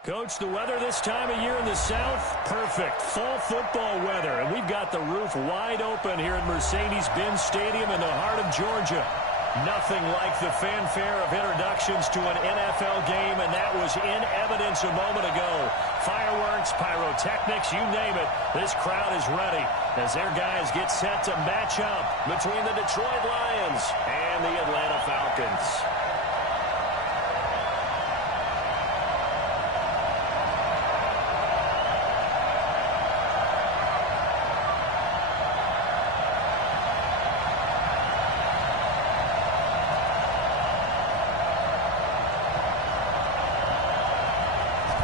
Coach, the weather this time of year in the South, perfect. Fall football weather, and we've got the roof wide open here at Mercedes-Benz Stadium in the heart of Georgia. Nothing like the fanfare of introductions to an NFL game, and that was in evidence a moment ago. Fireworks, pyrotechnics, you name it. This crowd is ready as their guys get set to match up between the Detroit Lions and the Atlanta Falcons.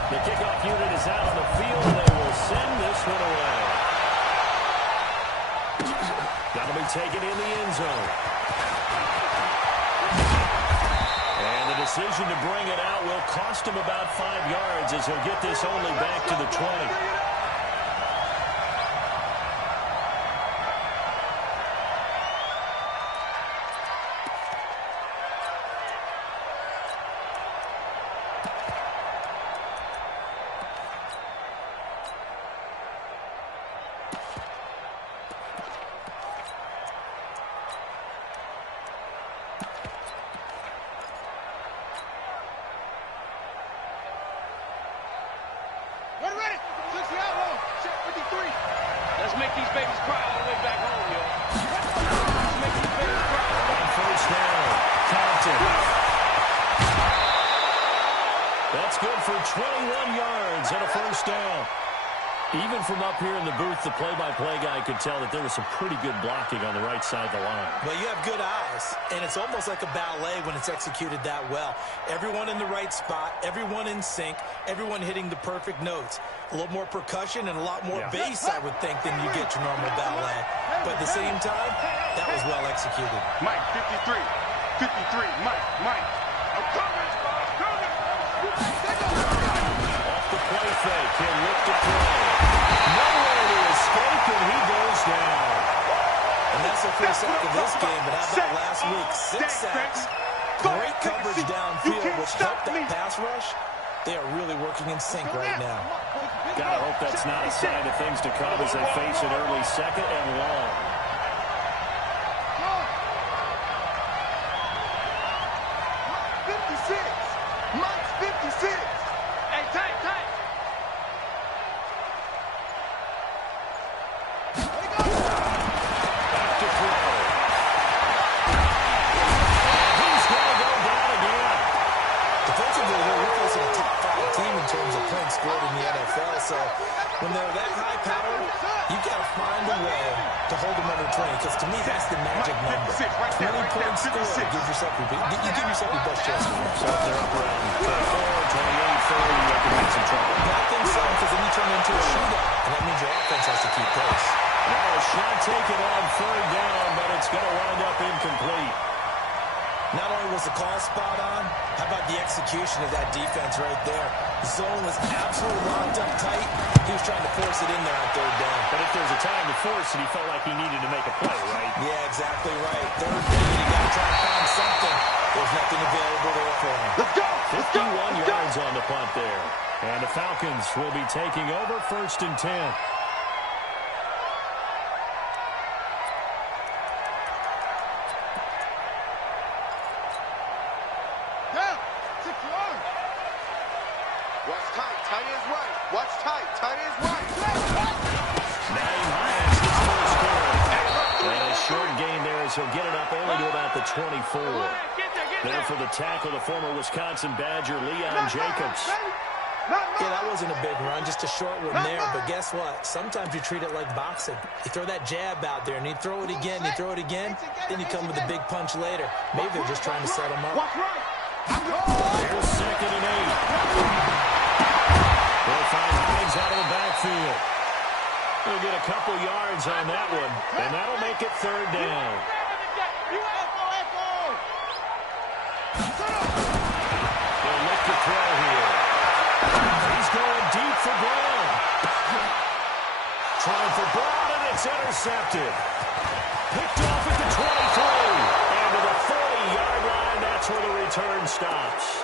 The kickoff unit is out on the field, and they will send this one away. That'll be taken in the end zone. And the decision to bring it out will cost him about 5 yards as he'll get this only back to the 20. Let's make these babies cry all the way back home, yo. Let's make these babies cry. On first down, Compton. That's good for 21 yards and a first down. Even from up here in the booth, the play-by-play guy could tell that there was some pretty good blocking on the right side of the line. Well, you have good eyes, and it's almost like a ballet when it's executed that well. Everyone in the right spot, everyone in sync, everyone hitting the perfect notes. A little more percussion and a lot more bass, I would think, than you get your normal ballet. But at the same time, that was well executed. Mike, 53. 53. Mike. I'm coming. Off the play fake, he'll look to throw. Nowhere to escape, and he goes down. And that's the first sack of this game, but how about last week? 6 sacks, great coverage downfield, which helped that pass rush. They are really working in sync right now. Gotta hope that's not a sign of things to come as they face an early second and long. Mike's 56. Hey, tight. Back to throw. He's going to go down again. Defensively, we're facing a top 5 team in terms of points scored in the NFL, so when they're that high powered, you got to find a way to hold them under 20, because to me, that's the magic number. 20 points scored, give yourself your best chance to win. So if they're up around 24, 28, 30, you have to make some trouble. I think so, because then you turn into a shootout, and that means your offense has to keep pace. Now a shot taken on third down, but it's going to wind up incomplete. Not only was the call spot on, how about the execution of that defense right there? The zone was absolutely locked up tight. He was trying to force it in there on third down. But if there's a time to force it, he felt like he needed to make a play, right? Yeah, exactly right. Third down, you got to try and find something. There's nothing available there for him. Let's go. 51 yards on the punt there. And the Falcons will be taking over 1st and 10. Watch tight. Tight is right. Watch tight. Tight is right. Naeem Hines gets the first score. And a short gain there as he'll get it up only to about the 24. There for the tackle, the former Wisconsin Badger, Leon Jacobs. Yeah, that wasn't a big run, just a short one there. But guess what? Sometimes you treat it like boxing. You throw that jab out there, and you throw it again, then you come with a big punch later. Maybe they're just trying to set him up. Here's 2nd and 8. They'll find Hines out of the backfield. They'll get a couple yards on that one, and that'll make it 3rd down. They'll look to throw here. He's going deep for Brown. Trying for Brown, and it's intercepted. Picked off at the 23. And to the 40-yard line, that's where the return stops.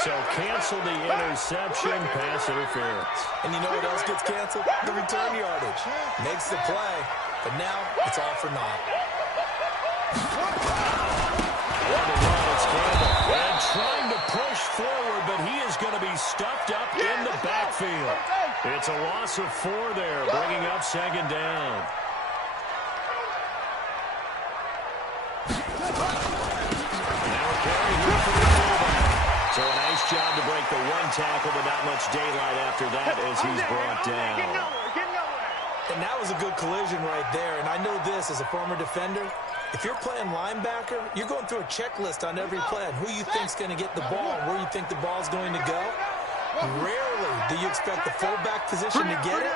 So cancel the interception, pass interference. And you know what else gets canceled? The return yardage. Makes the play, but now it's all for naught. On the run, it's Campbell. And trying to push forward, but he is going to be stuffed up in the backfield. It's a loss of 4 there, bringing up second down. So a nice job to break the 1 tackle, but not much daylight after that as he's brought down. And that was a good collision right there. And I know this as a former defender. If you're playing linebacker, you're going through a checklist on every play on who you think's going to get the ball and where you think the ball's going to go. Rarely do you expect the fullback position to get it.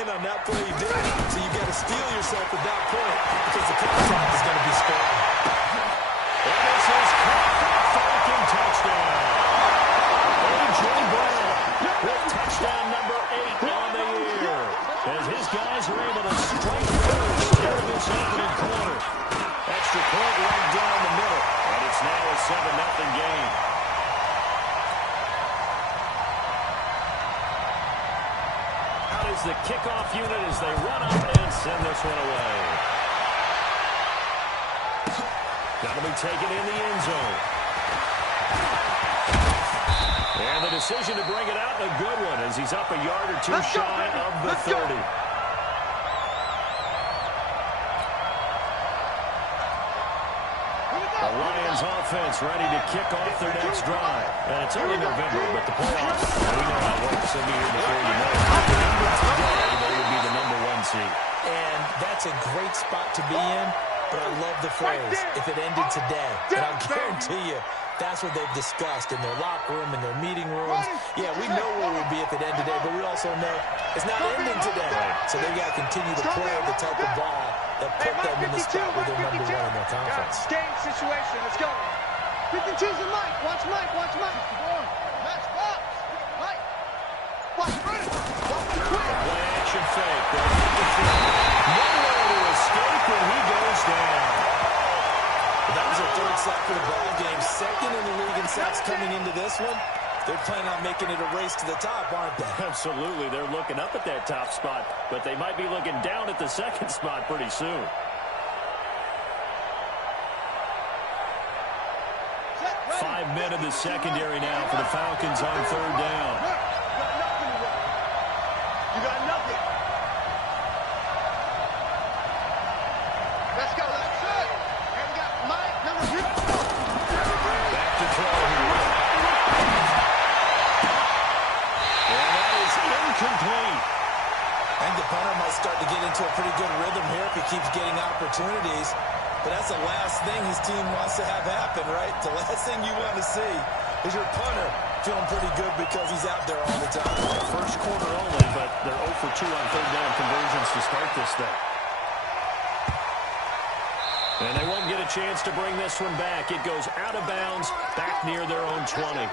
And on that play, you did. So you got to steel yourself at that point because the contact is going to be strong. And this is caught for a Falcon touchdown. A.J. Brown with touchdown number 8 on the year as his guys are able to strike first here in this opening quarter. Extra point right down the middle, and it's now a 7-0 game. Out is the kickoff unit as they run up and send this one away. That'll be taken in the end zone. And the decision to bring it out, a good one, as he's up a yard or 2 shy of the 30. The Lions offense ready to kick off their next drive. And it's only November, but the playoffs, we know how it works. They'll be here before you know it. Today, they would be the number 1 seed. And that's a great spot to be in. But I love the phrase, if it ended today. And I'll guarantee you, that's what they've discussed in their locker room, in their meeting rooms. Yeah, we know where we'd be if it ended today, but we also know it's not ending today. So they've got to continue to play the type of ball that put them in the spot where they're number 1 in their conference. Game situation, let's go. 52's a Mike, watch Mike, watch Mike. Match box, Mike. Watch Mike. Play action fake. Nowhere to escape when he goes down. That was their 3rd sack of the ball game. 2nd in the league in sacks coming into this one. They're planning on making it a race to the top, aren't they? Absolutely. They're looking up at that top spot, but they might be looking down at the 2nd spot pretty soon. Five men in the secondary now for the Falcons on 3rd down. You got nothing. Let's go, let's go. And we got Mike, number 2. Back to throw here. And that is incomplete. I think the punter might start to get into a pretty good rhythm here if he keeps getting opportunities. But that's the last thing his team wants to have happen, right? The last thing you want to see is your punter feeling pretty good because he's out there all the time. First quarter only, but they're 0 for 2 on 3rd down conversions to start this thing. And they won't get a chance to bring this one back. It goes out of bounds, back near their own 20.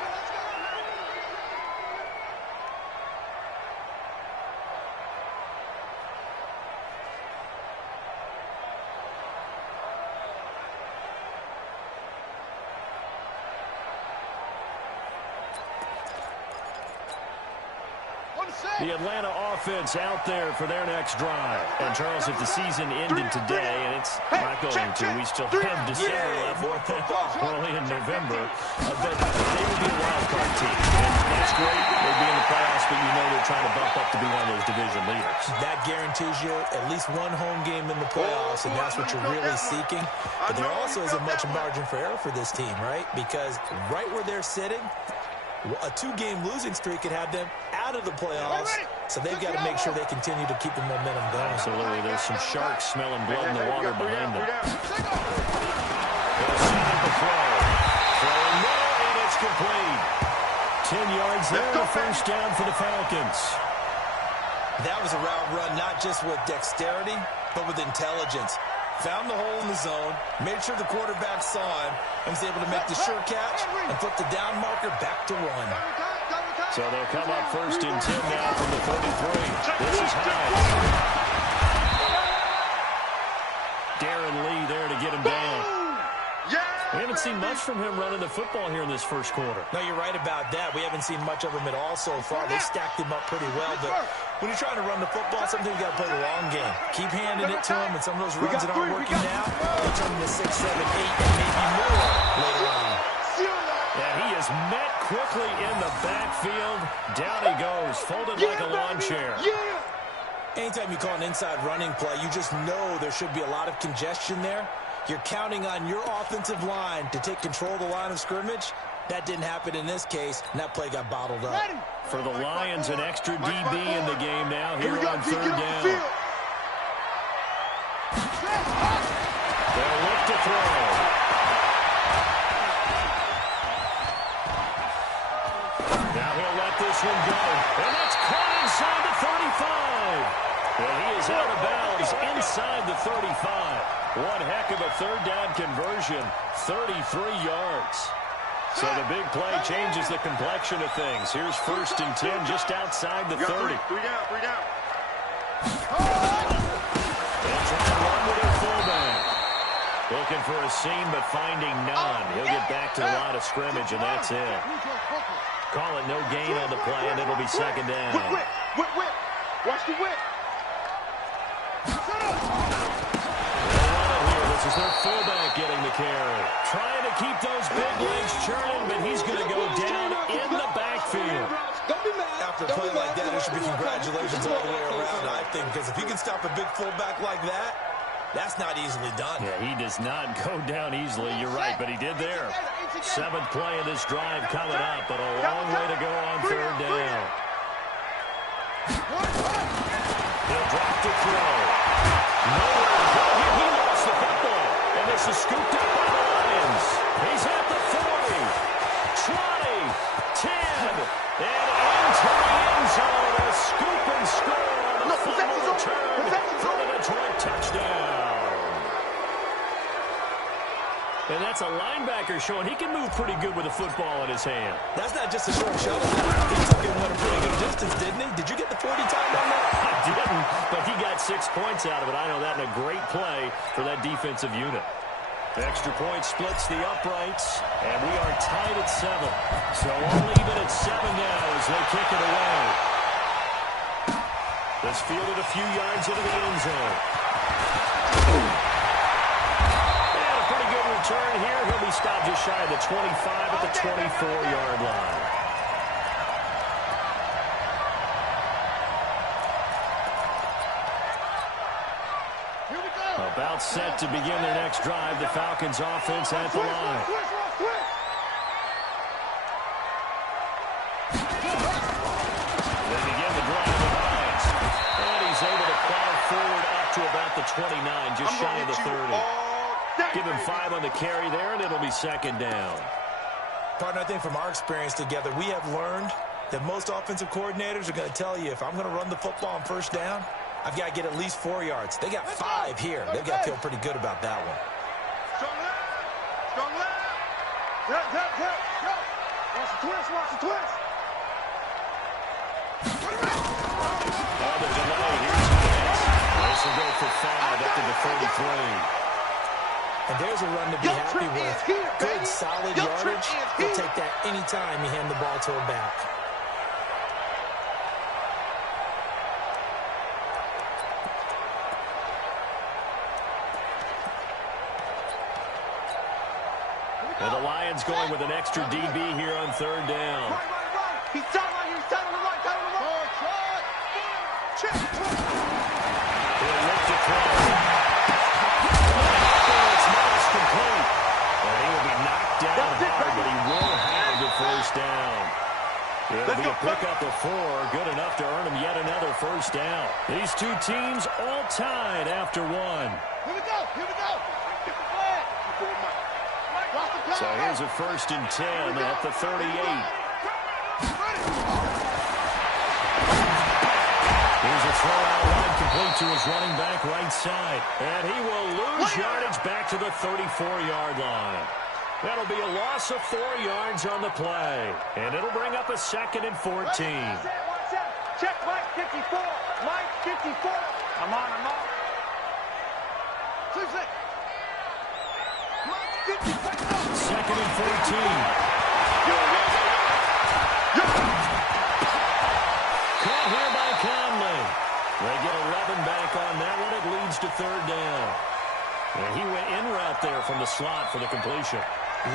The Atlanta offense out there for their next drive. And, Charles, if the season ended today, and it's not going to, we still have December left, early in November, but they would be a wild card team. And that's great. They'd be in the playoffs, but you know they're trying to bump up to be one of those division leaders. That guarantees you at least 1 home game in the playoffs, and that's what you're really seeking. But there also isn't much margin for error for this team, right? Because right where they're sitting, a 2-game losing streak could have them out of the playoffs, so they've got to make sure they continue to keep the momentum going. Absolutely. There's some sharks smelling blood in the water behind them. They'll set up the throw. Throwing there, and it's complete. 10 yards there, the first down for the Falcons. That was a route run not just with dexterity, but with intelligence. Found the hole in the zone, made sure the quarterback saw him, and was able to make the sure catch and put the down marker back to 1. So they'll come up 1st and 10 now from the 43. This is high. Darren Lee there to get him down. In haven't seen much from him running the football here in this first quarter. No, you're right about that. We haven't seen much of him at all so far. They stacked him up pretty well, but when you're trying to run the football, sometimes you got to play the long game. Keep handing it to him, and some of those runs that aren't working now, they'll turn into 6, 7, 8, and maybe more later on. And he is met quickly in the backfield. Down he goes, folded like a lawn chair. Anytime you call an inside running play, you just know there should be a lot of congestion there. You're counting on your offensive line to take control of the line of scrimmage. That didn't happen in this case, and that play got bottled up. For the Lions, an extra DB in the game now here on third down. They'll look to throw. Now he'll let this one go. And that's caught inside the 35. And he is out of bounds inside the 35. One heck of a third down conversion. 33 yards. So the big play changes the complexion of things. Here's 1st and 10 just outside the 30. Three down. They'll try to run with their fullback. Looking for a seam, but finding none. He'll get back to the line of scrimmage, and that's it. Call it no gain on the play, and it'll be 2nd down. Whip. Watch the whip. This is their fullback getting the carry. Trying to keep those big legs churning, but he's going to go down in the backfield. Don't be mad. After a play like that, there should be congratulations all the way around, I think, because if you can stop a big fullback like that, that's not easily done. Yeah, he does not go down easily. You're right, but he did there. 7th play of this drive coming up, but a long way to go on third down. He'll drop to throw. Nowhere to go here. He lost the football, and this is scooped up by the Lions. He's at the 40, 20, 10, and into the end zone. A scoop and score on the final return for the Detroit touchdown. And that's a linebacker showing he can move pretty good with a football in his hand. That's not just a short shuttle. He took it a pretty good distance, didn't he? Did you get the 40 time on that? I didn't, but he got 6 points out of it. I know that in a great play for that defensive unit. Extra point splits the uprights, and we are tied at 7. So only even at 7 now as they kick it away. This fielded a few yards into the end zone. And a pretty good return here. He'll be stopped just shy of the 25 at the 24-yard line. About set to begin their next drive. The Falcons offense at the line. They begin the drive with Hines. And he's able to plow forward up to about the 29, just shy of the 30. Give him 5 on the carry there, and it'll be 2nd down. Partner, I think from our experience together, we have learned that most offensive coordinators are going to tell you, if I'm going to run the football on 1st down, I've got to get at least 4 yards. They got 5 here. They've got to feel pretty good about that one. Strong left. Go. Watch the twist. Oh, the delay. Here's Hines. This will go for 5 up to the 33. And there's a run to be happy with. Good, solid yardage. He'll take that anytime you hand the ball to him back. And the Lions going with an extra DB here on 3rd down. He's sideline. He's tight on the right. Check. He'll look to throw. It's not complete. And he will be knocked down hard, but he will have the 1st down. It'll be a pickup of 4, good enough to earn him yet another 1st down. These two teams all tied after 1. Here we go. Get the flag. So here's a 1st and 10 at the 38. Here's a throw out line complete to his running back right side. And he will lose yardage back to the 34-yard line. That'll be a loss of 4 yards on the play. And it'll bring up a 2nd and 14. Watch out. Check Mike 54. Mike 54. I'm on. 2-6. Mike 54. Second and 14. Caught here by Conley. They get 11 back on that one. It leads to third down. And he went in route there from the slot for the completion.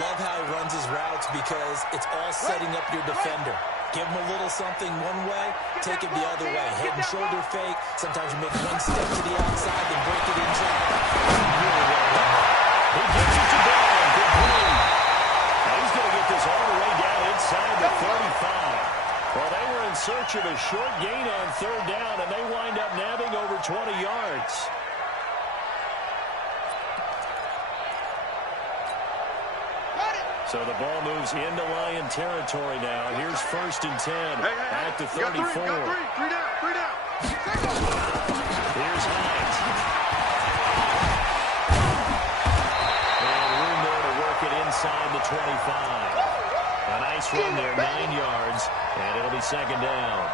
Love how he runs his routes because it's all setting up your defender. Give him a little something one way, take it the other way. Head and shoulder fake. Sometimes you make one step to the outside, then break it inside. Really well done. He gets it to Brown. Good play. Now he's going to get this all the way down inside the 35. Well, they were in search of a short gain on third down, and they wind up nabbing over 20 yards. So the ball moves into Lion territory now. Here's first and 10 at the 34. Three down. Here's Hines. And room there to work it inside the 25. A nice run there, 9 yards, and it'll be second down.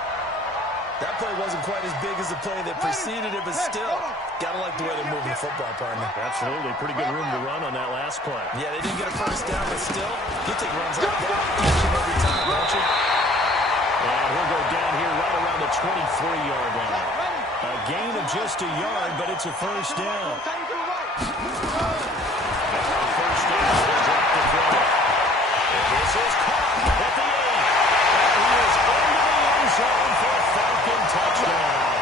That play wasn't quite as big as the play that preceded it, but still, gotta like the way they're moving the football, partner. Absolutely. Pretty good room to run on that last play. Yeah, they didn't get a first down, but still, you take runs like that each and every time, don't you? And he'll go down here right around the 23-yard line. A gain of just a yard, but it's a first down. First down, they'll drop the throw. And this is caught at the 8. And he is into the end zone for a Falcon touchdown.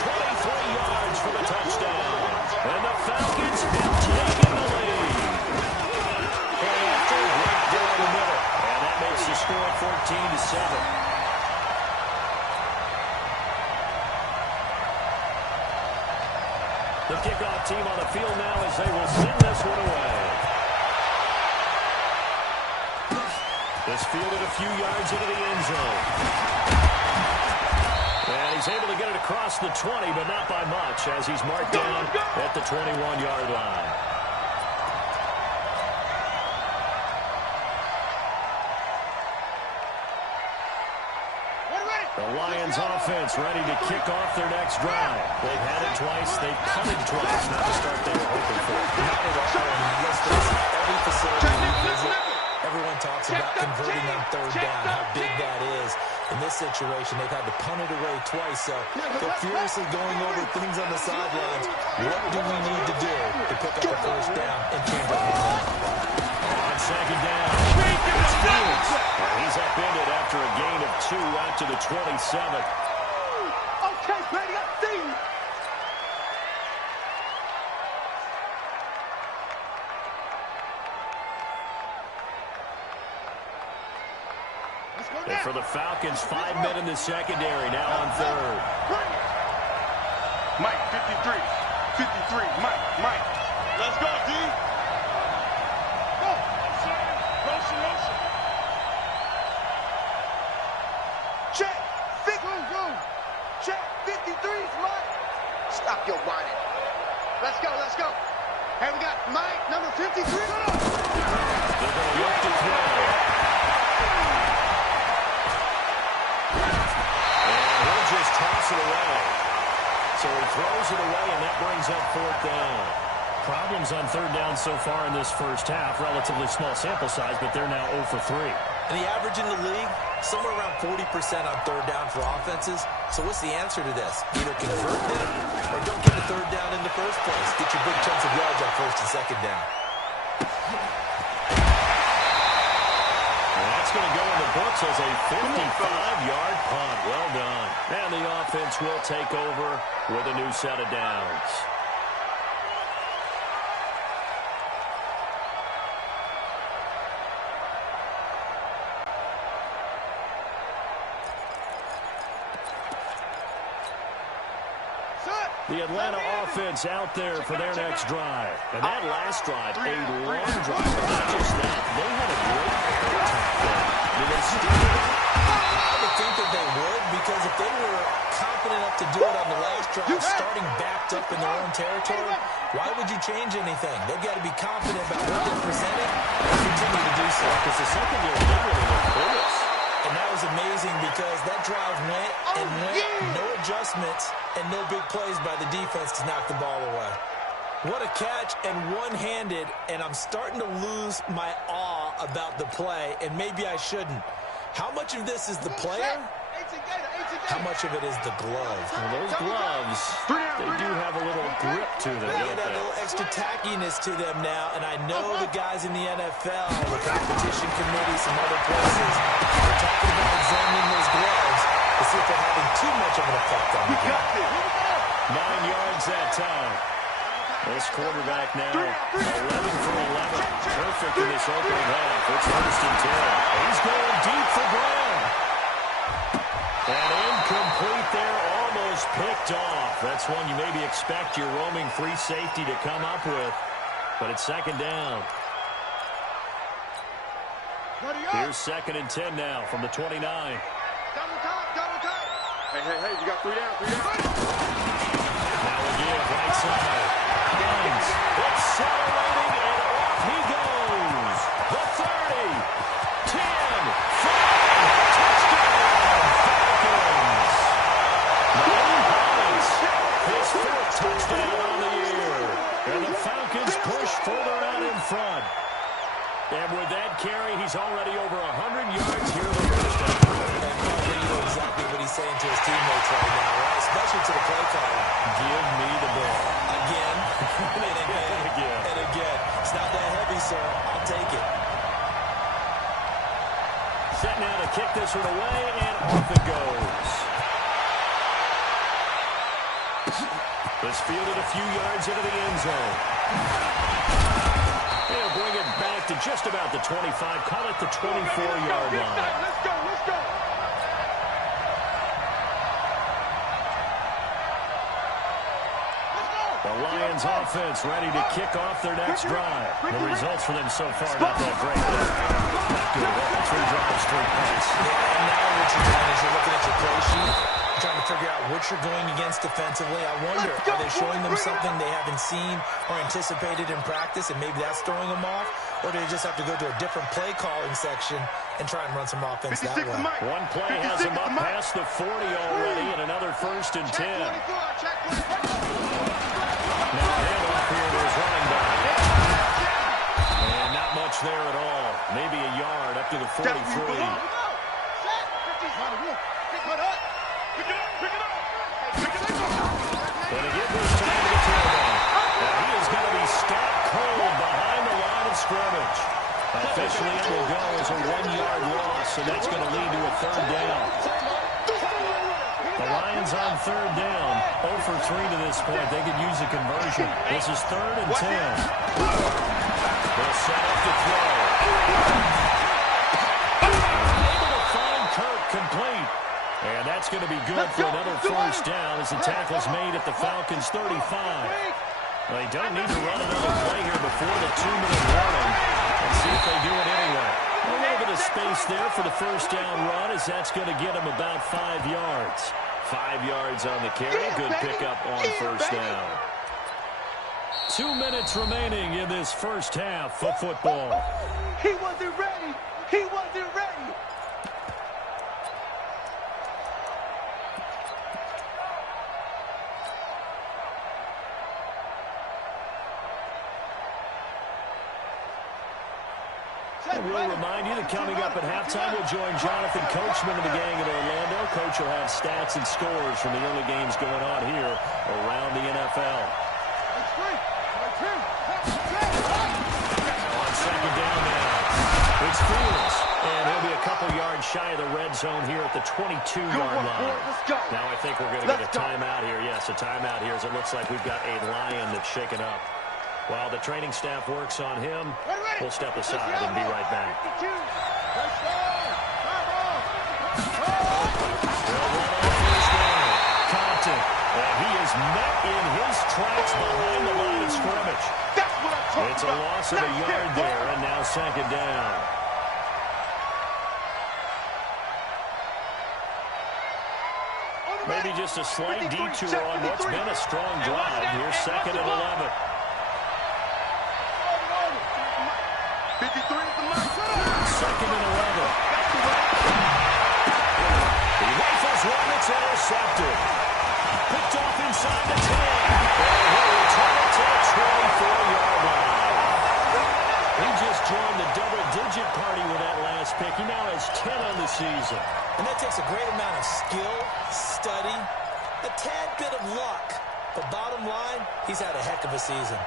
23 yards for the touchdown. And the Falcons have taken the lead. And after right down the middle. And that makes the score 14-7. The kickoff team on the field now as they will send this one away. This fielded a few yards into the end zone. And he's able to get it across the 20, but not by much as he's marked down at the 21-yard line. The Lions offense ready to kick off their next drive. They've had it twice. They've punted twice. Not the start they were hoping for. Not at all. Let's face it, every facility we visit, everyone talks about converting on third down, how big that is. In this situation, they've had to punt it away twice, so they're furiously going over things on the sidelines. What do we need to do to pick up a first down and change our momentum? On second down, it's Fields. He's upended after a gain of 2 out to the 27. Okay, Brady, I see you. And for the Falcons, 5 men in the secondary, now on third. Mike, 53. Mike. Let's go, D. Go. Motion. Check. Check. 53's Mike. Stop your whining. Let's go. Hey, we got Mike, number 53. They're going to look to throw. Just toss it away. So he throws it away, and that brings up fourth down. Problems on third down so far in this first half. Relatively small sample size, but they're now 0 for 3. And the average in the league, somewhere around 40% on third down for offenses. So what's the answer to this? Either convert them or don't get a third down in the first place. Get your big chunks of yards on first and second down. That's going to go in the books as a 55-yard punt. Well done. And the offense will take over with a new set of downs. The Atlanta offense out there for their next drive. And that last drive, a long drive. But not just that, they had a great air attack there. Did they steal it? I would think that they would, because if they were confident enough to do it on the last drive, starting backed up in their own territory, why would you change anything? They've got to be confident about what they're presenting and continue to do so. Because the secondary literally looked porous. And that was amazing because that drive went, no adjustments, and no big plays by the defense to knock the ball away. What a catch, and one-handed, and I'm starting to lose my awe about the play, and maybe I shouldn't. How much of this is the player? How much of it is the glove? Well, those gloves, they do have a little grip to them, They don't got a they? little extra tackiness to them now, and I know the guys in the NFL, the competition committee, some other places, are talking about examining those gloves to see if they're having too much of an effect on the game. 9 yards that time. This quarterback now, 11 for 11. Perfect in this opening half. It's 1st and 10. He's going deep for Brown. And incomplete there, almost picked off. That's one you maybe expect your roaming free safety to come up with. But it's 2nd down. Here's 2nd and 10 now from the 29. Double time. Hey, you got 3 down. Now again, right side. Guns. Accelerating, and off he goes. The 30. 10. 5. Touchdown. Falcons. 9 points. His 4th touchdown on the year. And the Falcons push further out in front. And with that carry, he's already over 100 yards here in the first half. And you know exactly what he's saying to his teammates right now, right? Especially to the play caller. Give me the ball. Again, and again. It's not that heavy, sir. I'll take it. Set now to kick this one away, and off it goes. This fielded a few yards into the end zone. They'll bring it back to just about the 25. Call it the 24-yard line. Let's go. The Lions offense ready to kick off their next drive. The results for them so far not that great. Not good. 3 drives, 3 points. Yeah, and now what you're doing is you're looking at your play sheet, trying to figure out what you're going against defensively. I wonder, are they showing them something they haven't seen or anticipated in practice, and maybe that's throwing them off? Or do they just have to go to a different play calling section and try and run some offense that way? One play has him up past the 40 already, and another 1st and 10. Now handoff here to his running back. And not much there at all. Maybe a yard up to the 43. And again, there's time to get to him. Now he is going to be stopped cold behind the line of scrimmage. Officially, it will go as a 1-yard loss, and that's going to lead to a 3rd down. The Lions on 3rd down. 0 for 3 to this point. They could use a conversion. This is 3rd and 10. They'll set up to throw. Able to find Kirk complete. And that's going to be good for another 1st down as the tackle's made at the Falcons' 35. Well, they don't need to run another play here before the 2-minute warning. And see if they do it anyway. A little bit of space there for the 1st down run as that's going to get them about 5 yards. 5 yards on the carry. Good pickup on 1st down. 2 minutes remaining in this first half of football. He wasn't ready. We'll remind you that coming up at halftime, we'll join Jonathan Coachman and the gang in Orlando. Coach will have stats and scores from the early games going on here around the NFL. On 2nd down now, it's Fields. And he'll be a couple yards shy of the red zone here at the 22-yard line. Now I think we're going to get a timeout here. Yes, a timeout here as it looks like we've got a Lion that's shaken up. While the training staff works on him, we'll step aside and be right back. Compton, and he is met in his tracks behind the line of scrimmage. It's a loss of a yard there, and now 2nd down. Maybe just a slight detour on what's been a strong drive. Here's 2nd and 11. 2nd and 11. He rifles one, it's intercepted. Picked off inside the 10. And he'll return it to at a 24-yard line. He just joined the double-digit party with that last pick. He now has 10 on the season. And that takes a great amount of skill, study, a tad bit of luck. But bottom line, he's had a heck of a season.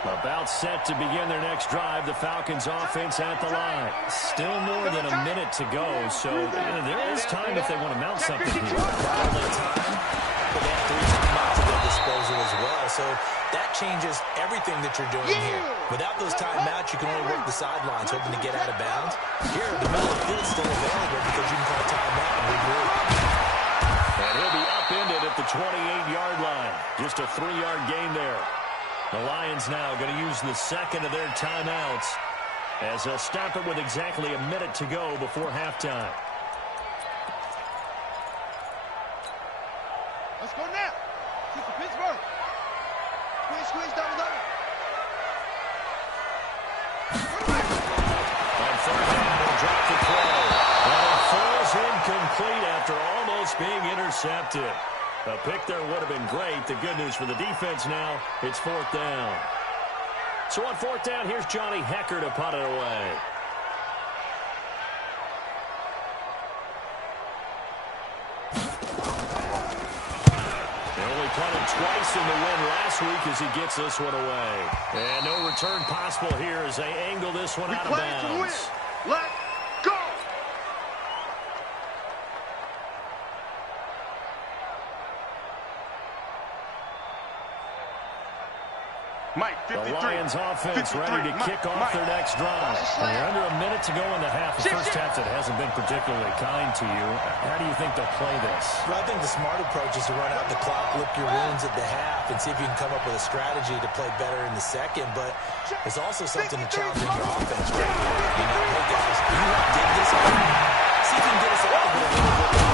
About set to begin their next drive. The Falcons offense at the line. Still more than a minute to go, so there is time if they want to mount something here. Probably time, but they have 3 timeouts at their disposal as well, so that changes everything that you're doing here. Without those timeouts, you can only work the sidelines, hoping to get out of bounds. Here, the middle of the field is still available because you can call timeout and regroup. And he'll be upended at the 28-yard line. Just a 3-yard gain there. The Lions now going to use the second of their timeouts as they'll stop it with exactly a minute to go before halftime. Let's go now. Keep the Pittsburgh. Squeeze, double. On third down, he'll drop the throw. And it falls incomplete after almost being intercepted. A pick there would have been great. The good news for the defense now, it's 4th down. So on 4th down, here's Johnny Hecker to punt it away. They only punted twice in the win last week as he gets this one away. And no return possible here as they angle this one out of bounds. Let's go. Mike, 53. The Lions offense ready to kick off their next drive. And you're under a minute to go in the half. The first half that hasn't been particularly kind to you. How do you think they'll play this? Well, I think the smart approach is to run out the clock, lick your wounds at the half, and see if you can come up with a strategy to play better in the second. But there's also something to challenging your offense right here. You know, hey, guys, you want to dig this out? See if you can get us out of it a little bit.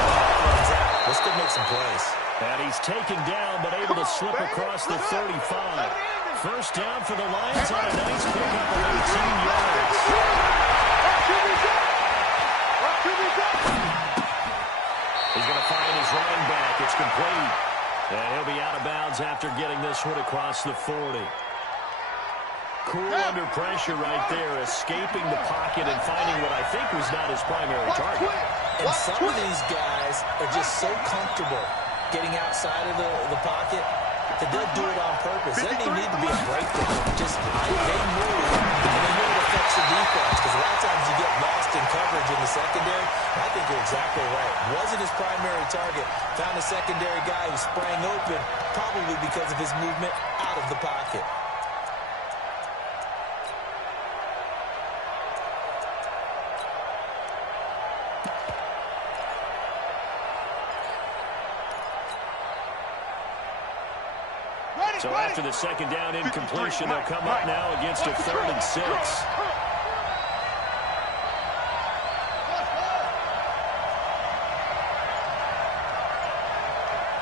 Let's go make some plays. And he's taken down, but able to slip across the 35. First down for the Lions on a nice pickup of 18 yards. He's going to find his running back. It's complete. And he'll be out of bounds after getting this one across the 40. Cool under pressure right there, escaping the pocket and finding what I think was not his primary target. And some of these guys are just so comfortable getting outside of the pocket that they'll do it on purpose. It doesn't even need to be a breakdown. Just they move, and they know it affects the defense. Because a lot of times you get lost in coverage in the secondary. And I think you're exactly right. Wasn't his primary target. Found a secondary guy who sprang open, probably because of his movement out of the pocket. So after the second down incompletion, they'll come up now against a 3rd and 6.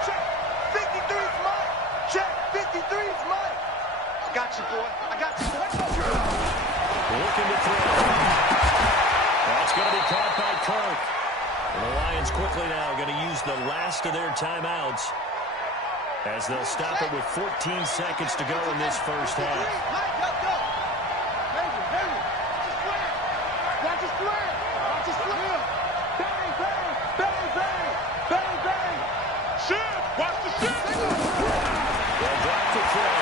Check. 53's mine. Check. 53's mine. I got you, boy. I got you, boy. Looking to throw. That's going to be caught by Kirk. And the Lions quickly now going to use the last of their timeouts as they'll stop it with 14 seconds to go in this first half. Watch his slam. Watch his slam. Bang, bang, bang, bang, bang, bang. Shit! Watch the shit! They'll drop the throw.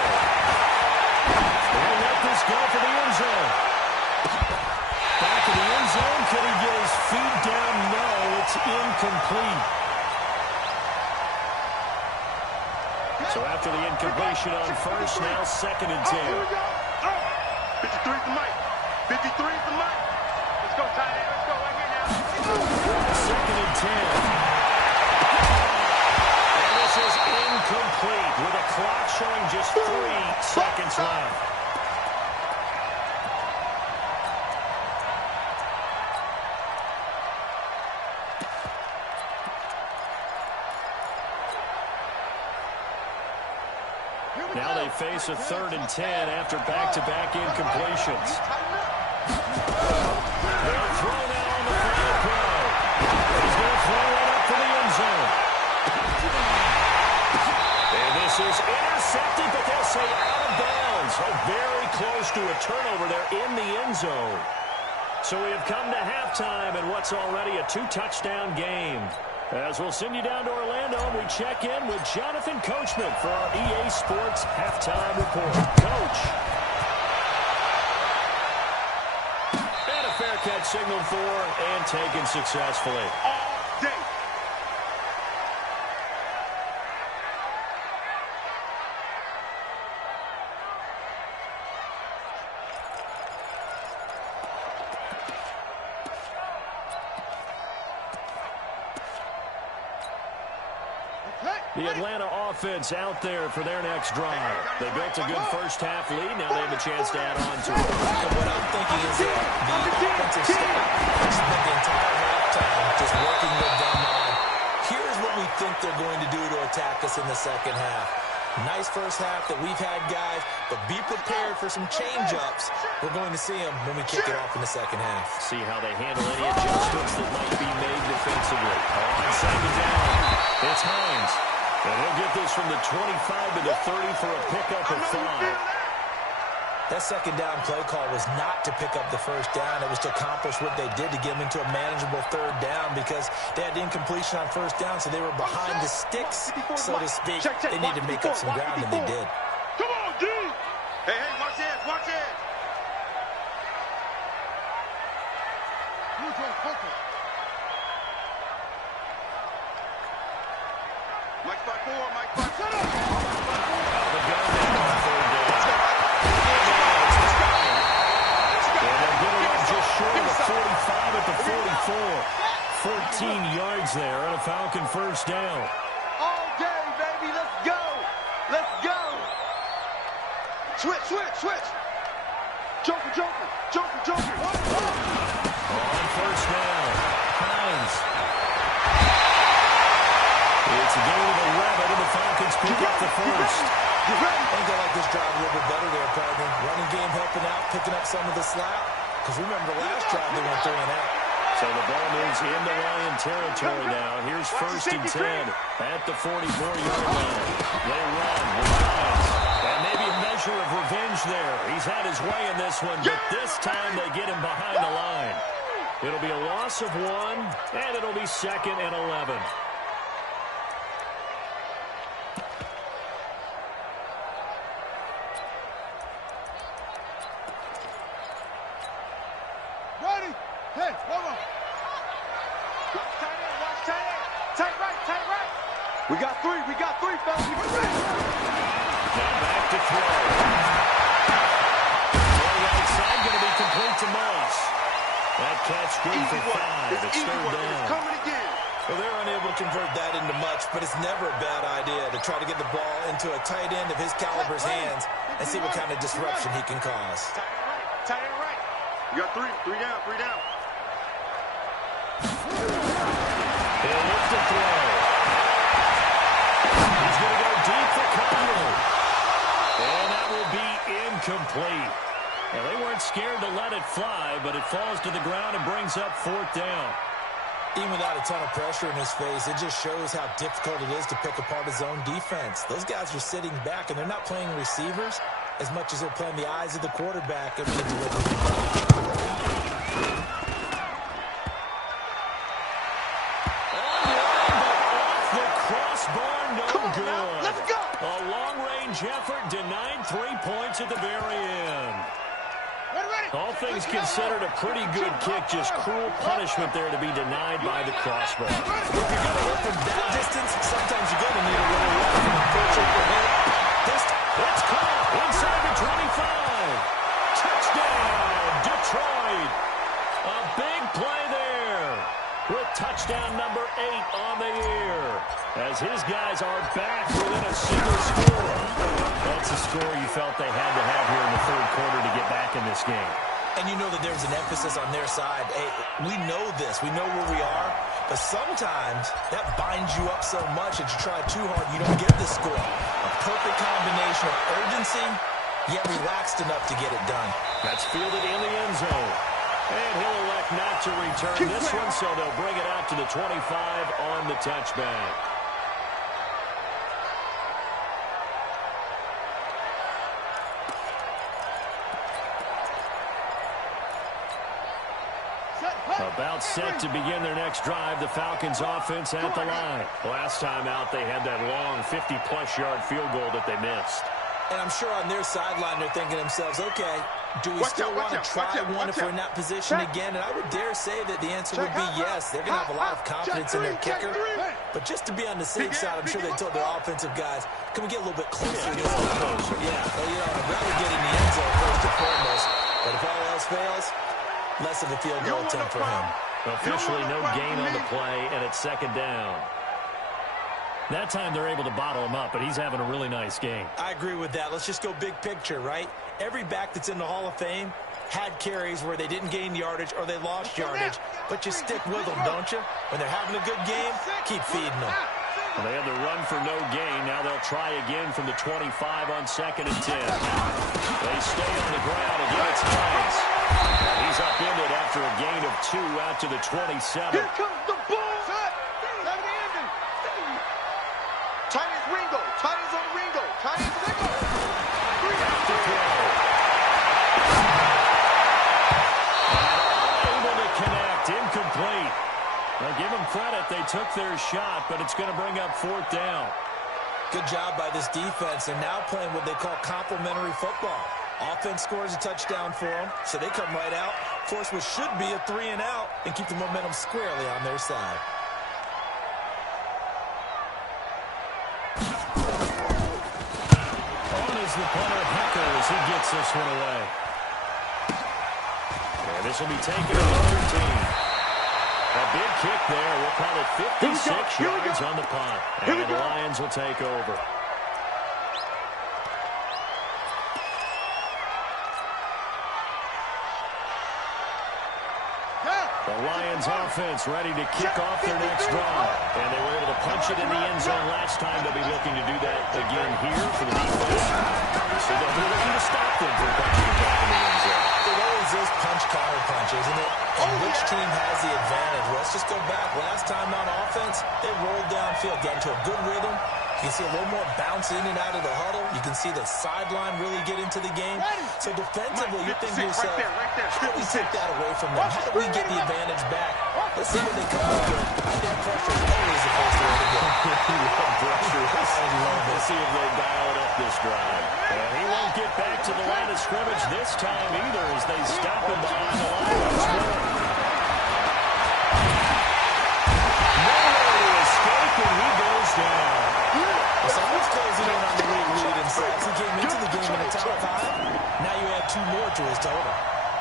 They'll let this go for the end zone. Back in the end zone. Can he get his feet down? No, it's incomplete. So after the incompletion on first, now 2nd and 10. 53's the mic. 53's the mic. Let's go, tight end. Let's go right here now. 2nd and 10. And this is incomplete with a clock showing just 3 seconds left. Now they face a 3rd and 10 after back-to-back incompletions. They'll throw now on the final play. He's going to throw it up to the end zone. And this is intercepted, but they'll say out of bounds. to a turnover there in the end zone. So we have come to halftime in what's already a 2-touchdown game. As we'll send you down to Orlando, we check in with Jonathan Coachman for our EA Sports Halftime Report. Coach. And a fair catch signaled for and taken successfully. All day. The Atlanta offense out there for their next drive. They built a good first-half lead. Now they have a chance to add on to it. And what I'm thinking is that the offensive staff spent the entire halftime just working with them on, here's what we think they're going to do to attack us in the second half. Nice first half that we've had, guys, but be prepared for some change-ups. We're going to see them when we kick it off in the second half. See how they handle any adjustments that might be made defensively. On second down, it's Hines. And he'll get this from the 25 to the 30 for a pickup of 5. That second down play call was not to pick up the first down. It was to accomplish what they did to get them into a manageable third down because they had incompletion on first down, so they were behind the sticks, so to speak. They needed to make up some ground, and they did. Come on, D. Hey, watch this, watch this. Mike 5-4, Mike 5-4. The gun down on third down. And they'll get it up just short of the 45 at the 44. 14 yards there and a Falcon first down. All day, baby. Let's go. Let's go. Switch, switch, switch. Joker, joker, joker, joker. On first down, Hines. It's a gain of 11, and the Falcons pick up the first. I think I like this drive a little bit better there, partner. Running game helping out, picking up some of the slack. Because remember, the last drive they went 3 and out. So the ball moves into Lion territory now. Here's first and 10 at the 44-yard line. They run with Hines. And maybe a measure of revenge there. He's had his way in this one, but this time they get him behind the line. It'll be a loss of 1, and it'll be 2nd and 11. Ready? Hey, hold on. Watch tight end, watch tight end. Tight right, tight right. We got 3, fellas. Now back to throw. Throw outside, going to be complete to Moss. That catch good for 5. It's third down. Coming again. Well, they're unable to convert that into much, but it's never a bad idea to try to get the ball into a tight end of his caliber's hands and see what kind of disruption he can cause. Tight end right. You got 3 down, 3 down. He'll lift the throw. He's going to go deep for Conley. And that will be incomplete. Now, they weren't scared to let it fly, but it falls to the ground and brings up 4th down. Even without a ton of pressure in his face, it just shows how difficult it is to pick apart his own defense. Those guys are sitting back, and they're not playing receivers as much as they're playing the eyes of the quarterback and the delivery. Let's go. A long-range effort denied 3 points at the very end. Ready. All things considered, a pretty good kick. Just cruel punishment there to be denied by the crossbar. If you're going to hit from that distance, sometimes you're going to need a little left. And unfortunately for him, it's caught inside the 25. Touchdown, Detroit. A big play there with touchdown number 8 on the year. As his guys are back within a single score. That's a score you felt they had to have here in the third quarter to get back in this game. and you know that there's an emphasis on their side. Hey, we know this. We know where we are. But sometimes that binds you up so much that you try too hard, you don't get the score. A perfect combination of urgency, yet relaxed enough to get it done. That's fielded in the end zone. And he'll elect not to return this one, so they'll bring it out to the 25 on the touchback. About set to begin their next drive. The Falcons offense at the line. Last time out, they had that long 50-plus yard field goal that they missed. And I'm sure on their sideline they're thinking to themselves, okay, do we still want to try one if we're in that position again? And I would dare say that the answer would be yes. They're going to have a lot of confidence in their kicker. But just to be on the safe side, I'm sure they told their offensive guys, can we get a little bit closer? Get a little closer. Yeah, well, I'd rather get in the end zone first and foremost. But if all else fails, less of a field goal attempt for him. Officially no gain on the play, and it's second down. That time they're able to bottle him up, but he's having a really nice game. I agree with that. Let's just go big picture, right? Every back that's in the Hall of Fame had carries where they didn't gain yardage or they lost yardage, but you stick with them, don't you? When they're having a good game, keep feeding them. Well, they had the run for no gain. Now they'll try again from the 25 on 2nd and 10. They stay on the ground. Again, it's Hines. He's upended after a gain of 2 out to the 27. Here comes the bull. Tiny's Ringo. Tiny's on Ringo. Tiny's Ringo. After throw. Able to connect. Incomplete. Now give them credit. They took their shot, but it's going to bring up 4th down. Good job by this defense, and now playing what they call complementary football. Offense scores a touchdown for them, so they come right out, force what should be a 3 and out, and keep the momentum squarely on their side. The punter Hecker as he gets this one away. And this will be taken at the 13. A big kick there. We'll call it 56 yards on the punt. And the Lions will take over. The Lions offense ready to kick off their next drive. And they were able to punch it in the end zone last time. They'll be looking to do that again here for the defense. So they'll be looking to stop them from punching it back in the end zone. It always is punch-counter-punch, isn't it? And which team has the advantage? Well, let's just go back. Last time on offense, they rolled downfield, got into a good rhythm. You can see a little more bounce in and out of the huddle. You can see the sideline really get into the game. So defensively, you're thinking to yourself, how do we take that away from them? How do we get the advantage back? Let's see what they come up with. I think pressure is always the first way to go. Let's see if they dial it up this drive. And he won't get back to the line of scrimmage this time either as they stop him behind the line once more. Nowhere to escape, and he goes down. Well, someone's closing in on the lead in sacks. He came into the game in the top 5. Now you add 2 more to his total.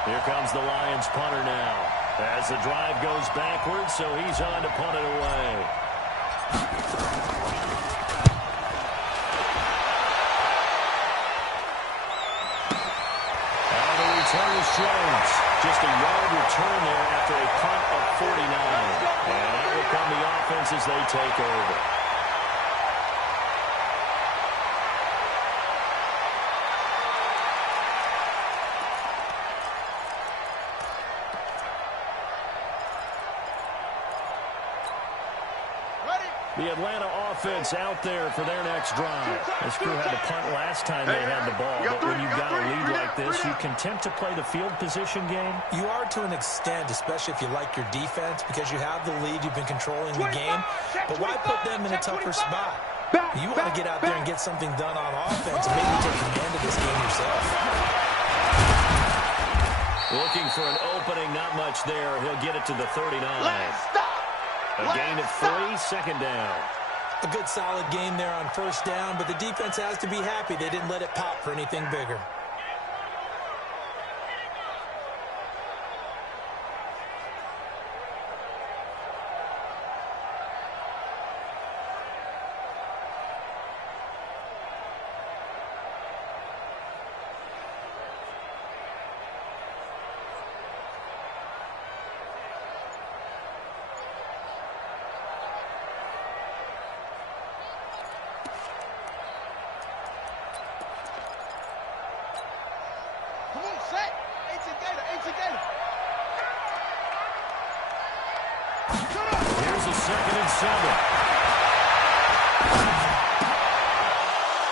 Here comes the Lions punter now. As the drive goes backwards, so he's on to punt it away. And the return is Jones. Just a yard return there after a punt of 49. And that will come the offense as they take over. The Atlanta offense out there for their next drive. This crew had to punt last time they had the ball, but when you've got a lead like this, you can tempt to play the field position game. You are to an extent, especially if you like your defense, because you have the lead, you've been controlling the game. But why put them in a tougher spot? You want to get out there and get something done on offense and maybe take command of this game yourself. Looking for an opening, not much there. He'll get it to the 39. A gain of 3, second down. A good solid game there on first down, but the defense has to be happy they didn't let it pop for anything bigger. Here's a 2nd and 7.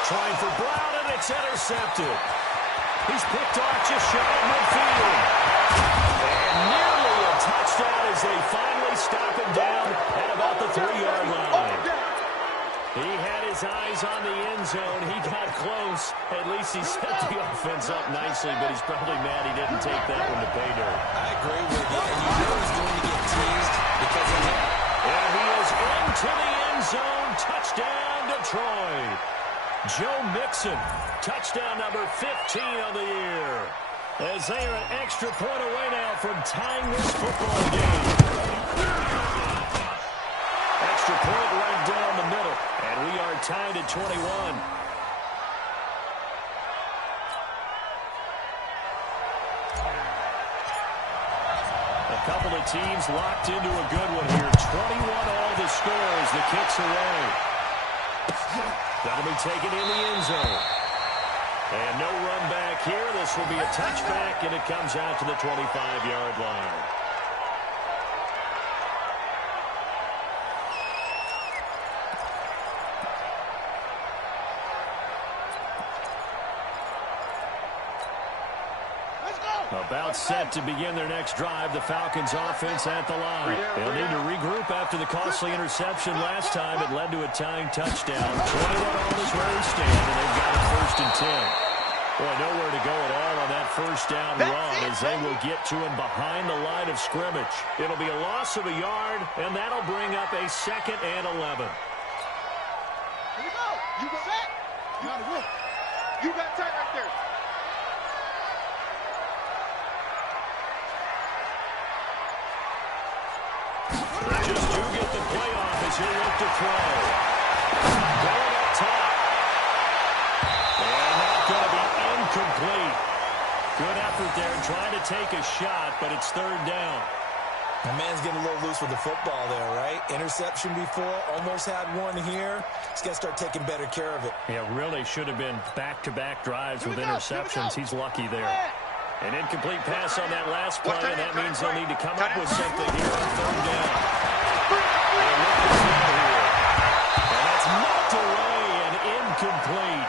Trying for Brown, and it's intercepted. He's picked off just shy of midfield. And nearly a touchdown. down as they finally stop him down at about the 3-yard line. He had his eyes on the end zone. He got close. At least he set the offense up nicely, but he's probably mad he didn't take that one to pay dirt. I agree with you, and you know he's going to get teased because of him. And he is into the end zone. Touchdown, Detroit. Joe Mixon, touchdown number 15 on the year. As they are an extra point away now from tying this football game. Extra point right down the middle. And we are tied at 21. A couple of teams locked into a good one here. 21 all the score as the kick's away. That'll be taken in the end zone. And no run back here. This will be a touchback, and it comes out to the 25-yard line. About set to begin their next drive. The Falcons offense at the line. They'll need to regroup after the costly interception last time. It led to a tying touchdown. 21 all is where they stand, and they've got it 1st and 10. Boy, nowhere to go at all on that first down run as they will get to him behind the line of scrimmage. It'll be a loss of a yard, and that'll bring up a 2nd and 11. Here we go. You set. You got to win. You got tight right there. Just do get the play off as he'll look to throw. Going up top. And not going to be incomplete. Good effort there trying to take a shot, but it's 3rd down. The man's getting a little loose with the football there, right? Interception before, almost had one here. He's got to start taking better care of it. Yeah, really should have been back-to-back drives with interceptions. He's lucky there. An incomplete pass on that last play, and that means they'll need to come up with something here on 3rd down. And look at that here. And that's knocked away and incomplete.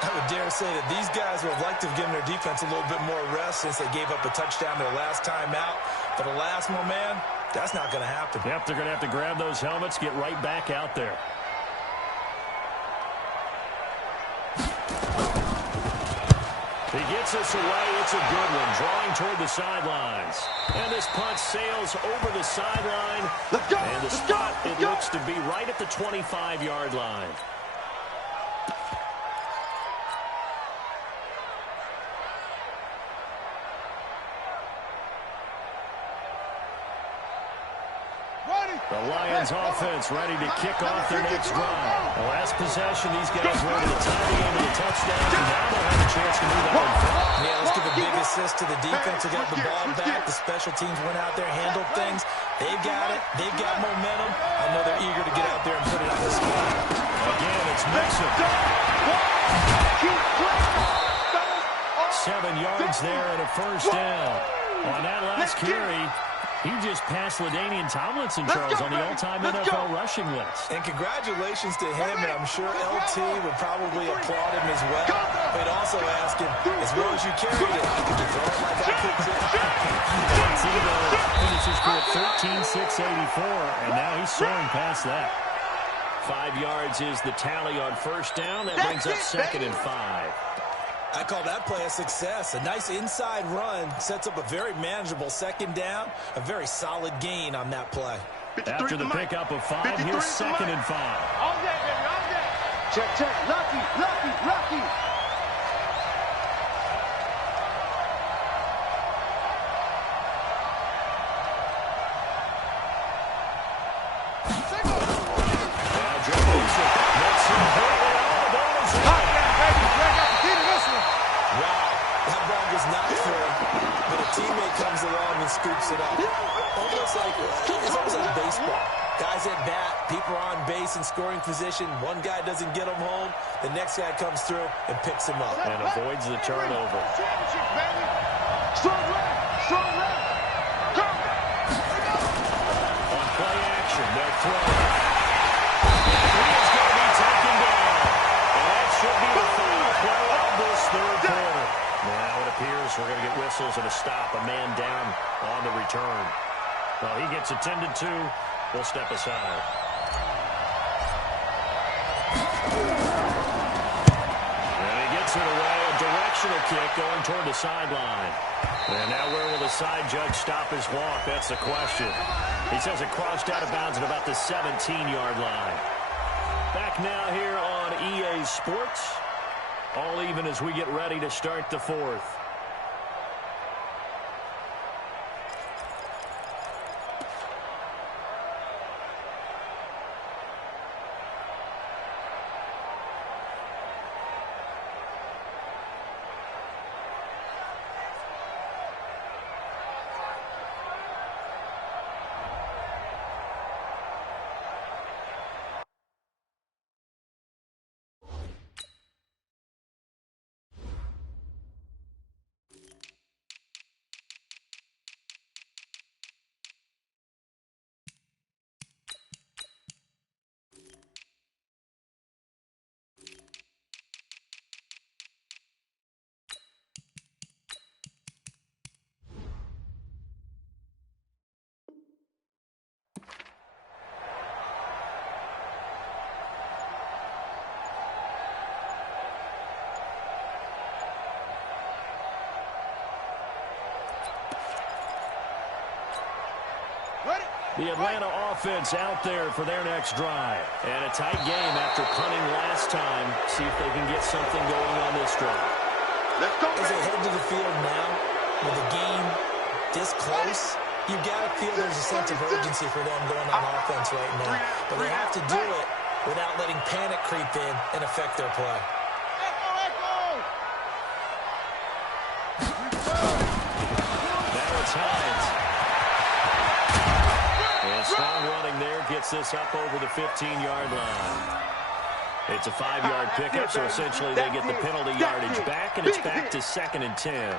I would dare say that these guys would have liked to have given their defense a little bit more rest since they gave up a touchdown their last time out. But alas, my man, that's not going to happen. Yep, they're going to have to grab those helmets, get right back out there. He gets us away. It's a good one. Drawing toward the sidelines. And this punt sails over the sideline. Let's go. And the spot, it looks to be right at the 25-yard line. The Lions offense ready to kick off their next drive. The last possession, these guys were able to tie the game with a touchdown, and now they'll have a chance to move that one forward. Yeah, let's give a big assist to the defense who got the ball back. The special teams went out there, handled things. They've got it. They've got momentum. I know they're eager to get out there and put it on the score. Again, it's Mixon. 7 yards there and a 1st down. On that last carry, he just passed LaDainian Tomlinson, Charles, on the all-time NFL rushing list. And congratulations to him, and I'm sure LT would probably applaud him as well. But also ask him, as well as you carried it, could you throw it like I could too? LT, though, finishes for 13,684, and now he's soaring past that. 5 yards is the tally on 1st down. That brings up 2nd and 5. I call that play a success. A nice inside run sets up a very manageable 2nd down. A very solid gain on that play. After the pickup of 5, here's 2nd and 5. All day, baby, all day. Check, check. Lucky, lucky, lucky. Scoops it up. Almost like, it's almost like baseball. Guys at bat, people are on base in scoring position. One guy doesn't get him home. The next guy comes through and picks him up. And avoids the turnover. Strong right, strong right. Go. On play action, they'll throw. He is going to be taken down. And that should be the final play of this 3rd quarter. Now it appears we're going to get whistles and a stop. A man down on the return. Well, he gets attended to. We'll step aside. And he gets it away. A directional kick going toward the sideline. And now where will the side judge stop his walk? That's the question. He says it crossed out of bounds at about the 17-yard line. Back now here on EA Sports. All even as we get ready to start the fourth. The Atlanta offense out there for their next drive. And a tight game after punting last time. See if they can get something going on this drive. Let's go. As they head to the field now, with the game this close, you've got to feel there's a sense of urgency for them going on offense right now. But they have to do it without letting panic creep in and affect their play. Now it's Hines. And strong running there gets this up over the 15-yard line. It's a 5-yard pickup, so essentially they get the penalty yardage back, and it's back to 2nd and 10.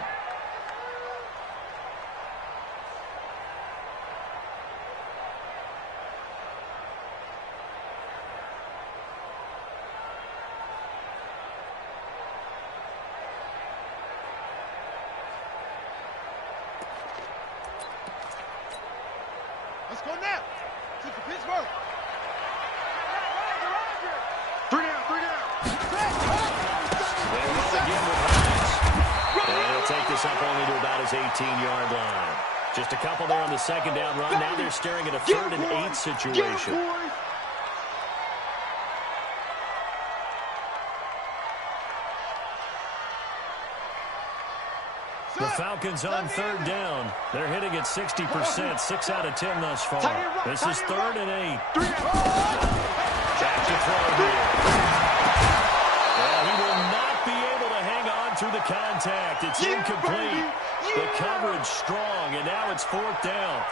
Let's go now. Take the Pittsburgh. Three down. They will again with Hines. And he'll take this up only to about his 18-yard line. Just a couple there on the second down run. Now they're staring at a 3rd and 8 situation. The Falcons on 3rd down. They're hitting at 60%, 6 out of 10 thus far. This is 3rd and 8. Jack to throw here. And he will not be able to hang on through the contact. It's incomplete. The coverage strong, and now it's 4th down.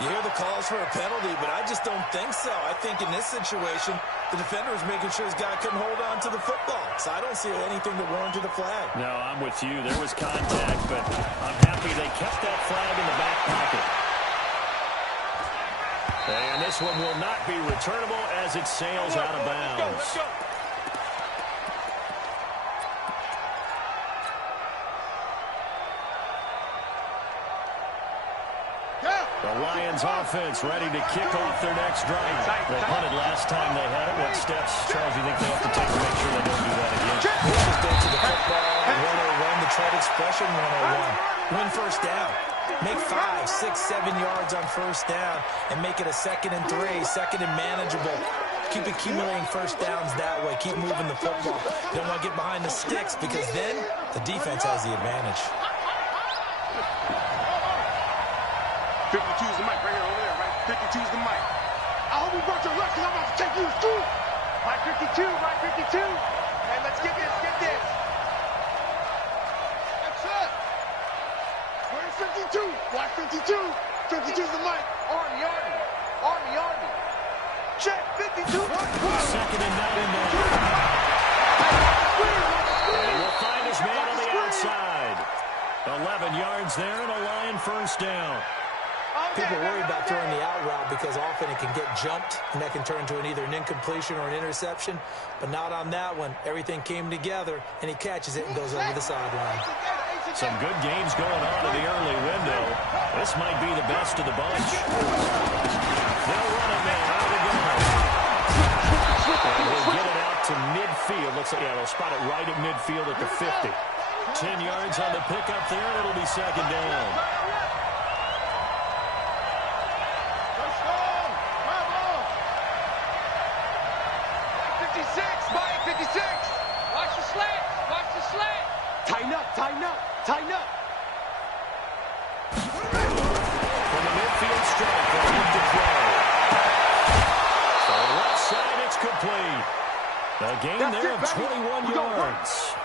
You hear the calls for a penalty, but I just don't think so. I think in this situation, the defender was making sure his guy couldn't hold on to the football. So I don't see anything that warranted a flag. No, I'm with you. There was contact, but I'm happy they kept that flag in the back pocket. And this one will not be returnable as it sails out of bounds. Let's go. The Lions offense ready to kick off their next drive. They punted last time they had it. What steps, Charles, you think they have to take to make sure they don't do that again? Just go to the football, 101, the trade expression 101. Win first down. Make 5, 6, 7 yards on first down and make it a 2nd and 3, 2nd and manageable. Keep accumulating first downs that way. Keep moving the football. You don't want to get behind the sticks because then the defense has the advantage. 52 is the mic right here over there, right? 52 is the mic. I hope you brought your luck because I'm about to take you to school. Right 52. Hey, let's get this. That's it. Where's 52? Watch 52. 52 is the mic. Army. Check 52. 2nd and 9 now. And he'll find his man on the outside. 11 yards there and a Lion first down. People worry about throwing the out route because often it can get jumped, and that can turn into either an incompletion or an interception. But not on that one. Everything came together, and he catches it and goes over the sideline. Some good games going on in the early window. This might be the best of the bunch. They'll run it now. Out of the gun. And they'll get it out to midfield. Looks like, yeah, they'll spot it right at midfield at the 50. 10 yards on the pickup there, and it'll be second down. Watch the slant. Watch the slant. Tighten up. Tighten up. Tighten up. From the midfield strike, they'll look to throw. So left side, it's complete. The gain there of 21 yards.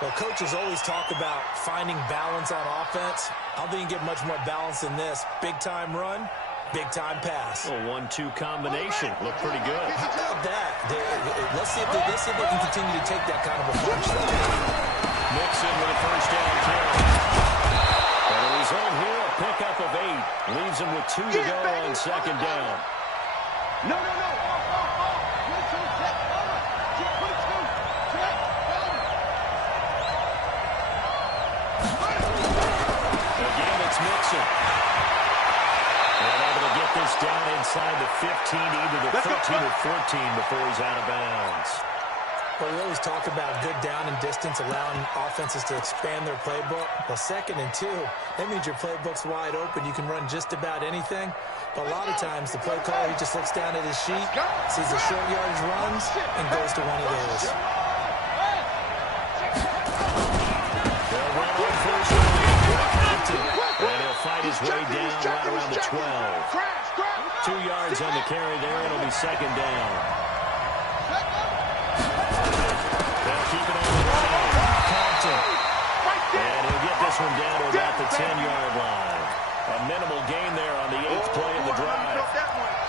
Well, coaches always talk about finding balance on offense. I don't think you get much more balance than this. Big-time run, big-time pass. A 1-2 combination. Looked pretty good. How about that? Let's see if they can continue to take that kind of a punch. Mixon with a first down carry. And the result here, a pickup of 8. Leaves him with 2 to go on second down. No. Again, it's Mixon. And able to get this down inside the 15, either the 13 or 14 before he's out of bounds. Well, we always talk about good down and distance, allowing offenses to expand their playbook. Well, 2nd and 2, that means your playbook's wide open. You can run just about anything. But a lot of times, the play caller, he just looks down at his sheet, sees the short yardage runs, and goes to one of those. They'll run on first down. And he'll fight his way down right around the 12. 2 yards on the carry there. It'll be second down. They'll keep it on the line. Compton. And he'll get this one down to about the 10-yard line. A minimal gain there on the 8th play of the drive.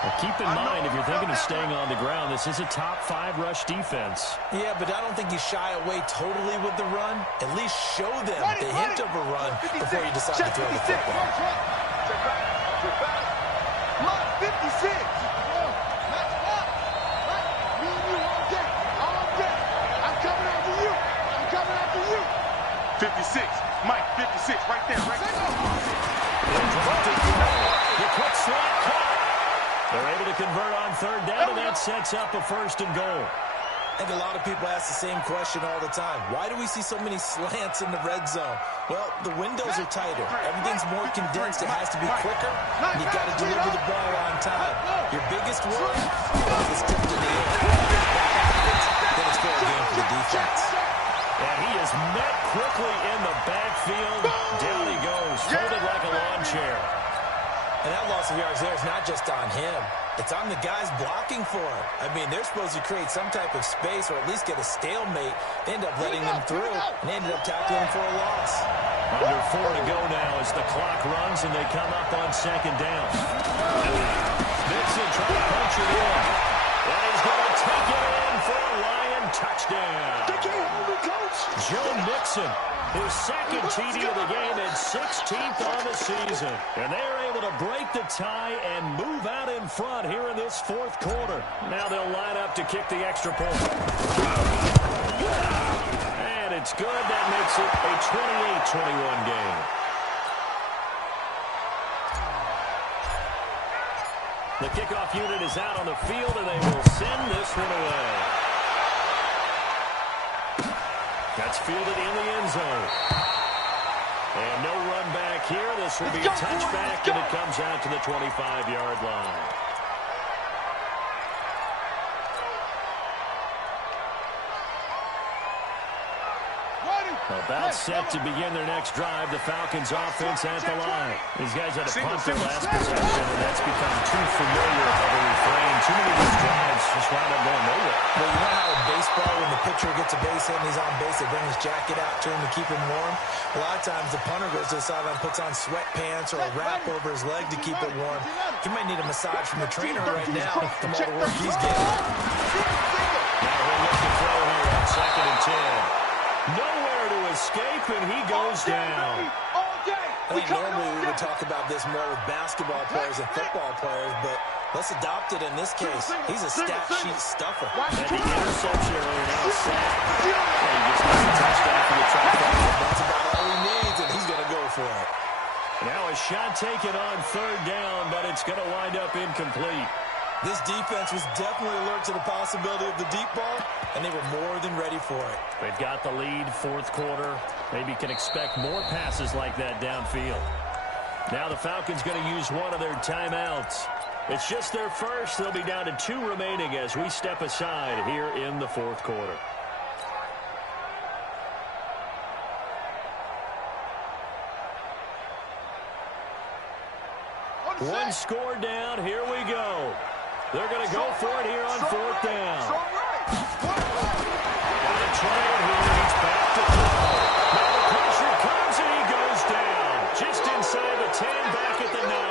Well, keep in mind, if you're thinking of staying on the ground, this is a top 5 rush defense. Yeah, but I don't think you shy away totally with the run. At least show them the hint of a run before you decide to throw the football. 56. I'm coming after you. 56. Mike, 56. Right there. The quick slant caught. They're able to convert on third down, and that sets up a 1st and goal. I think a lot of people ask the same question all the time. Why do we see so many slants in the red zone? Well, the windows are tighter. Everything's more condensed. It has to be quicker, and you've got to deliver the ball on time. Your biggest worry is it's tipped in the air. Then it's fair game for the defense. And he is met quickly in the backfield. Down he goes, folded like a lawn chair. And that loss of yards there is not just on him. It's on the guys blocking for him. I mean, they're supposed to create some type of space or at least get a stalemate. They end up letting them through, and they ended up tackling him for a loss. Under 4 to go now as the clock runs, and they come up on second down. Mixon trying to punch it in. And he's going to take it in for a Lion touchdown. Joe Mixon, his 2nd TD of the game and 16th on the season. And they're able to break the tie and move out in front here in this 4th quarter. Now they'll line up to kick the extra point. And it's good. That makes it a 28-21 game. The kickoff unit is out on the field, and they will send this one away. That's fielded in the end zone. And no run back here. This will be a touchback, and it comes out to the 25-yard line. About set to begin their next drive. The Falcons offense at the line. These guys had a punt their last possession, and that's become too familiar of a refrain. Too many of these drives just wound up going nowhere. Well, you know how in baseball, when the pitcher gets a base hit and he's on base, they bring his jacket out to him to keep him warm. A lot of times the punter goes to the sideline, puts on sweatpants or a wrap over his leg to keep it warm. He might need a massage from the trainer right now from all the work he's getting. Now we'll look to throw here on 2nd and 10. Nowhere to escape, and he goes down. I think normally we would talk about this more with basketball players and football players, but let's adopt it in this case. He's a stat sheet stuffer. And the interception earlier now, sack. And he just gets a touchdown for the trifecta. That's about all all he needs, and he's going to go for it. Now a shot taken on third down, but it's going to wind up incomplete. This defense was definitely alert to the possibility of the deep ball, and they were more than ready for it. They've got the lead, fourth quarter. Maybe can expect more passes like that downfield. Now the Falcons going to use one of their timeouts. It's just their first. They'll be down to 2 remaining as we step aside here in the fourth quarter. One score down. Here we go. They're going to go for it here on fourth down. Got to try it here. He's back to throw. Now the pressure comes and he goes down. Just inside the 10, back at the 9.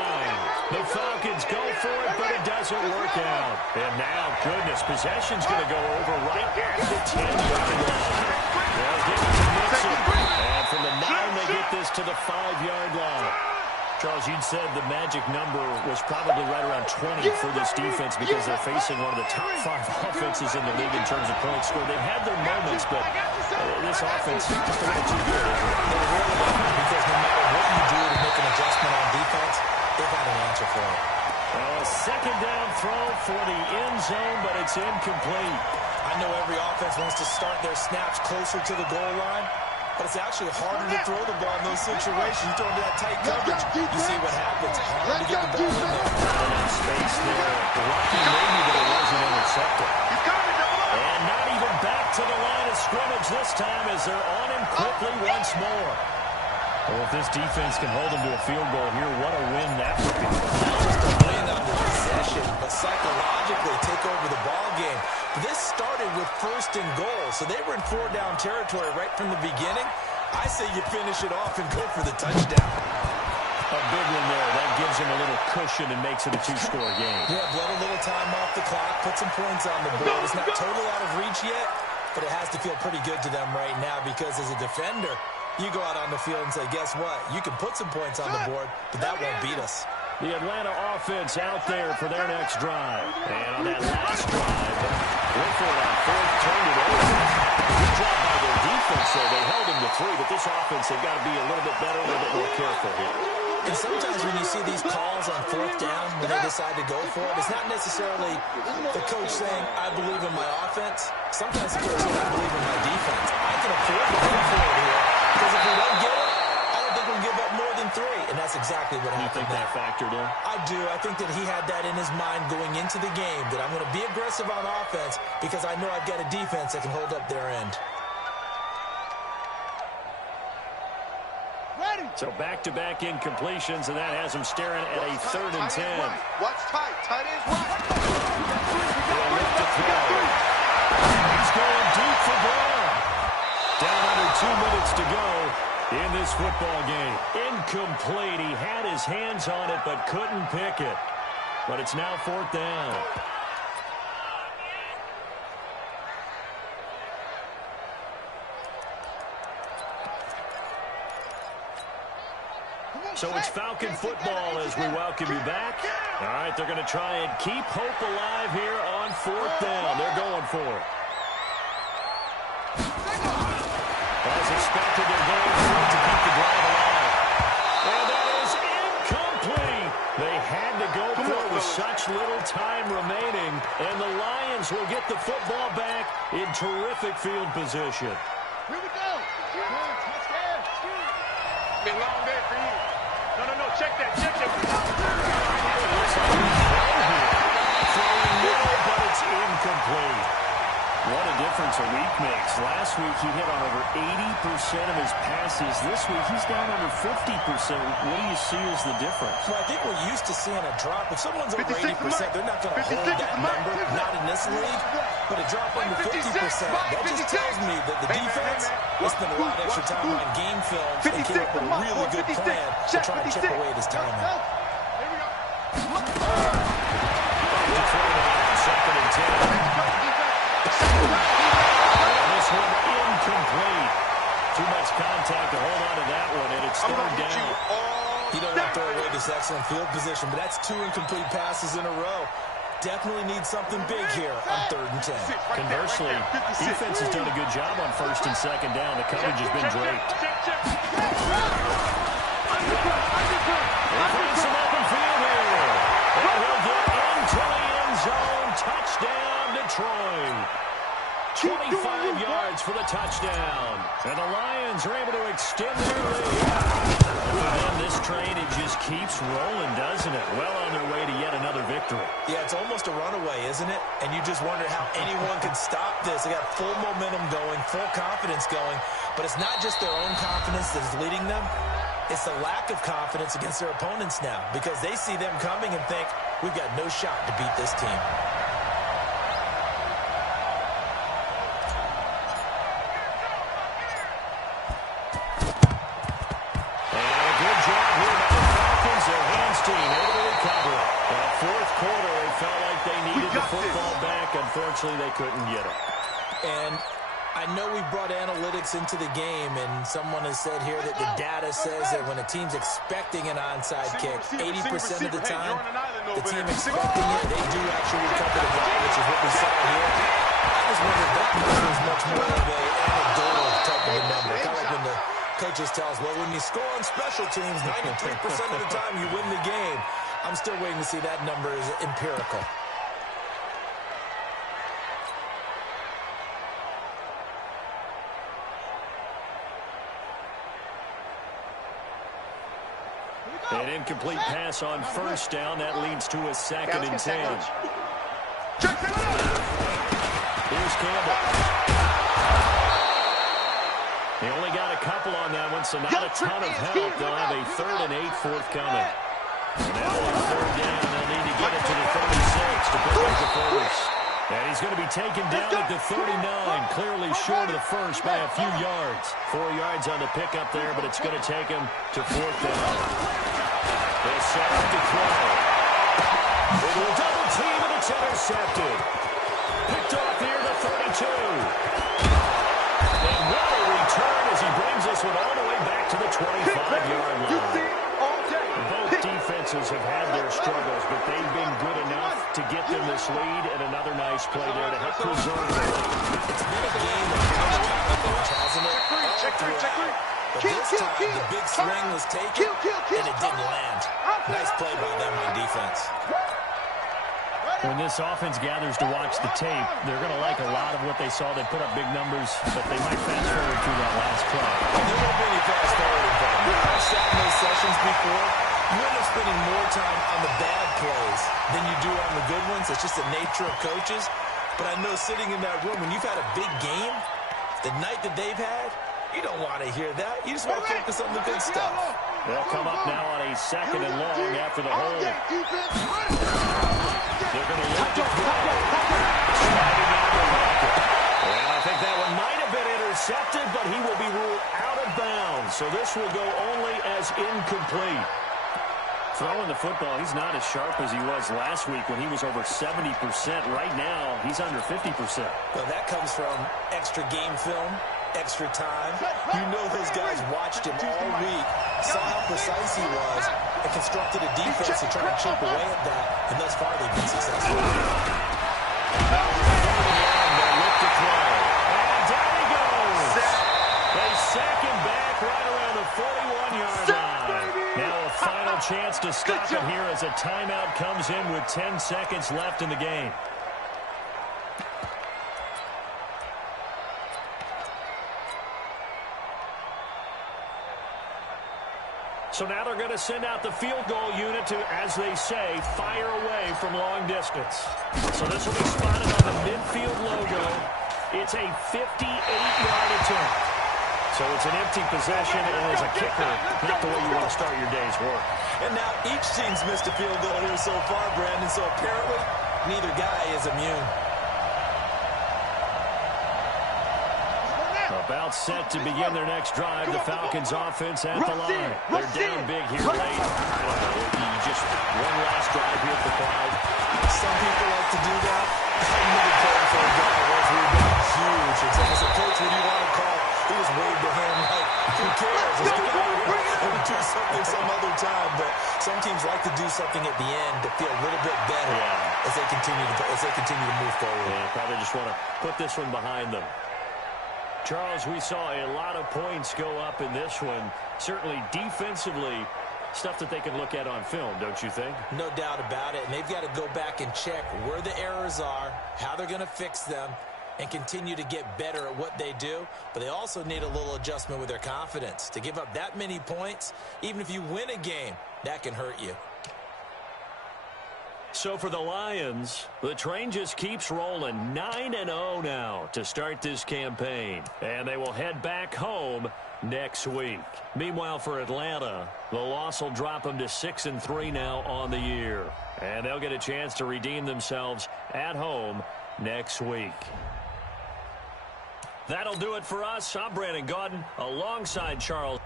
The Falcons go for it, but it doesn't work out. And now, goodness, possession's going to go over right at the 10-yard line. They'll give it to Mixon. And from the 9, they get this to the 5-yard line. Charles, you'd said the magic number was probably right around 20 for this defense because they're facing one of the top 5 offenses in the league in terms of points scored. They've had their moments, but this offense is just a little too good, isn't it? They're really lucky because no matter what you do to make an adjustment on defense, they've got an answer for it. Well, a second down throw for the end zone, but it's incomplete. I know every offense wants to start their snaps closer to the goal line, but it's actually harder to throw the ball in those situations. You throw into that tight coverage, you see what happens. Hard to get the ball in there. Not enough space there. Lucky maybe that it wasn't intercepted. And not even back to the line of scrimmage this time as they're on him quickly once more. Well, if this defense can hold them to a field goal here, what a win that would be. Not just a win on the possession, but psychologically take over the ball game. This started with first and goal, so they were in 4-down territory right from the beginning. I say you finish it off and go for the touchdown. A big one there. That gives them a little cushion and makes it a 2-score game. Yeah, let a little time off the clock, put some points on the board. It's not totally out of reach yet, but it has to feel pretty good to them right now because as a defender, you go out on the field and say, guess what? You can put some points on the board, but that won't beat us. The Atlanta offense out there for their next drive. And on that last drive, Winford on fourth turned it over. Good job by their defense, so they held him to 3, but this offense, they've got to be a little bit better, a little bit more careful here. And sometimes when you see these calls on fourth down, when they decide to go for it, it's not necessarily the coach saying, I believe in my offense. Sometimes the coach says, I believe in my defense. I can afford to go for it here, because if we don't get it, I don't think we'll give up more than 3. And that's exactly what happened. You think that factored in? I do. I think that he had that in his mind going into the game, that I'm going to be aggressive on offense because I know I've got a defense that can hold up their end. So back-to-back incompletions, and that has them staring at a 3rd and 10. Watch tight. Tight ends right. He'll look to throw. He's going deep for Brown. Down under 2 minutes to go in this football game. Incomplete. He had his hands on it but couldn't pick it. But it's now 4th down. So it's Falcon football as we welcome you back. All right, they're going to try and keep hope alive here on 4th down. They're going for it. As expected, they're going for it to keep the drive alive. And that is incomplete. They had to go for it with such little time remaining. And the Lions will get the football back in terrific field position. Here we go. Touchdown. Been a long day for you. No, check that. Throwing middle, but it's incomplete. What a difference a week makes. Last week he hit on over 80% of his passes. This week he's down under 50%. What do you see as the difference? Well, I think we're used to seeing a drop. If someone's over 80%, they're not going to hold that number, not in this league. But a drop under 50%, that just tells me that the defense will spend a lot of extra time on game films and came up with a really good plan to try and chip away at his timing. Second and 10. This one incomplete. Too much contact to hold on to that one, and it's 3rd down. You don't want to throw away this excellent field position, but that's 2 incomplete passes in a row. definitely need something big here on 3rd and 10. Conversely, defense has done a good job on 1st and 2nd down. The coverage has been draped. He finds some open field here. And he'll get into the end zone. Touchdown, Detroit. 25 yards for the touchdown. And the Lions are able to extend their lead. And for them, this train, it just keeps rolling, doesn't it? Well on their way to yet another victory. Yeah, it's almost a runaway, isn't it? And you just wonder how anyone can stop this. They got full momentum going, full confidence going. But it's not just their own confidence that's leading them. It's the lack of confidence against their opponents now, because they see them coming and think, we've got no shot to beat this team. Unfortunately, they couldn't get it. And I know we brought analytics into the game, and someone has said here that the data says that when a team's expecting an onside kick, 80% of the time, the team expecting it, they do actually recover the ball, which is what we saw here. I just wonder if that number is much more of an anecdotal type of a number. Kind of like when the coaches tell us, well, when you score on special teams, 93% of the time you win the game. I'm still waiting to see that number is empirical. An incomplete pass on 1st down. That leads to a 2nd and 10. Here's Campbell. They only got a couple on that one, so not a ton of help. They'll have a 3rd and 8 forthcoming. And now on 3rd down, they'll need to get it to the 36 to pick up the first. And he's going to be taken down at the 39, clearly short of the first by a few yards. 4 yards on the pickup there, but it's going to take him to 4th down. They'll set up to throw. They will double team, and it's intercepted. Picked off here to 32. And what a return as he brings this one all the way back to the 25-yard line. Both defenses have had their struggles, but they've been good enough to get them this lead, and another nice play there to help preserve the lead. It's been a game of counter, hasn't it? Check three. But this time, the big swing was taken, and it didn't land. Nice play by them on defense. When this offense gathers to watch the tape, they're going to like a lot of what they saw. They put up big numbers, but they might fast-forward through that last play. There won't be any fast-forwarding. I've sat in those sessions before. You end up spending more time on the bad plays than you do on the good ones. It's just the nature of coaches. But I know sitting in that room, when you've had a big game, the night that they've had, you don't want to hear that. You just want to focus on the good stuff. They'll come up now on a 2nd and long after the hold. They're going to look to throw. And I think that one might have been intercepted, but he will be ruled out of bounds. So this will go only as incomplete. Throwing the football, he's not as sharp as he was last week when he was over 70%. Right now, he's under 50%. Well, that comes from extra game film, extra time. You know those guys watched him all week, saw how precise he was, and constructed a defense to try and chip away at that, and thus far they've been successful. They look to throw. And down he goes. They sack him back right around the 41-yard line. Now a final chance to stop it here as a timeout comes in with 10 seconds left in the game. So now they're going to send out the field goal unit to, as they say, fire away from long distance. So this will be spotted on the midfield logo. It's a 58-yard attempt. So it's an empty possession, and as a kicker, not the way you want to start your day's work. And now each team's missed a field goal here so far, Brandon, so apparently neither guy is immune. About set to begin their next drive. The Falcons offense at the line. They're down big here late. I don't know. Just one last drive here for Clyde. Some people like to do that. I'm really playing for a guy who was huge. It's almost a coach, what do you want to call? He just waved to him like, who cares? Let's get out of here. They'll do something some other time, but some teams like to do something at the end to feel a little bit better as they continue to move forward. Yeah, probably just want to put this one behind them. Charles, we saw a lot of points go up in this one. Certainly defensively, stuff that they can look at on film, don't you think? No doubt about it. And they've got to go back and check where the errors are, how they're going to fix them, and continue to get better at what they do. But they also need a little adjustment with their confidence. To give up that many points, even if you win a game, that can hurt you. So for the Lions, the train just keeps rolling 9-0 now to start this campaign. And they will head back home next week. Meanwhile, for Atlanta, the loss will drop them to 6-3 now on the year. And they'll get a chance to redeem themselves at home next week. That'll do it for us. I'm Brandon Gaudin alongside Charles.